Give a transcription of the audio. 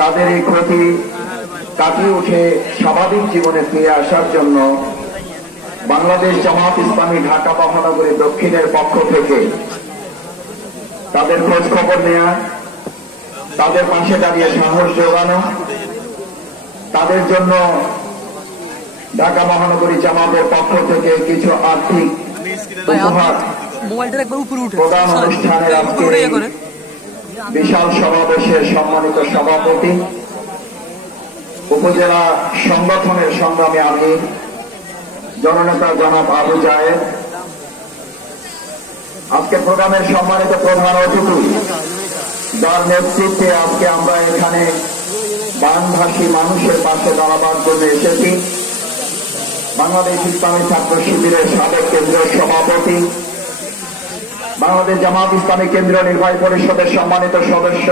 তাদের এই ক্ষতি কাটিয়ে উঠে স্বাভাবিক জীবনে ফিরে আসার জন্য বাংলাদেশ জামাত ইসলামী ঢাকা মহানগরী দক্ষিণের পক্ষ থেকে তাদের খোঁজ খবর নেওয়া, তাদের পাশে দাঁড়িয়ে সাহস যোগানো, তাদের জন্য ঢাকা মহানগরী জামাতের পক্ষ থেকে কিছু আর্থিক উপহার প্রদান অনুষ্ঠানের আজকে বিশাল সমাবেশের সম্মানিত সভাপতি, উপজেলা সংগঠনের সংগ্রামী আমির জননেতা জনাব আবু জায়েদ, আজকে প্রোগ্রামের সম্মানিত প্রধান অতিথি যার নেতৃত্বে আজকে আমরা এখানে বানভাসী মানুষের পাশে দাঁড়াবার জন্য এসেছি, বাংলাদেশ ইসলামী ছাত্র শিবিরের সাবেক কেন্দ্রীয় সভাপতি, বাংলাদেশ জামাত ইসলামী কেন্দ্রীয় নির্বাহী পরিষদের সম্মানিত সদস্য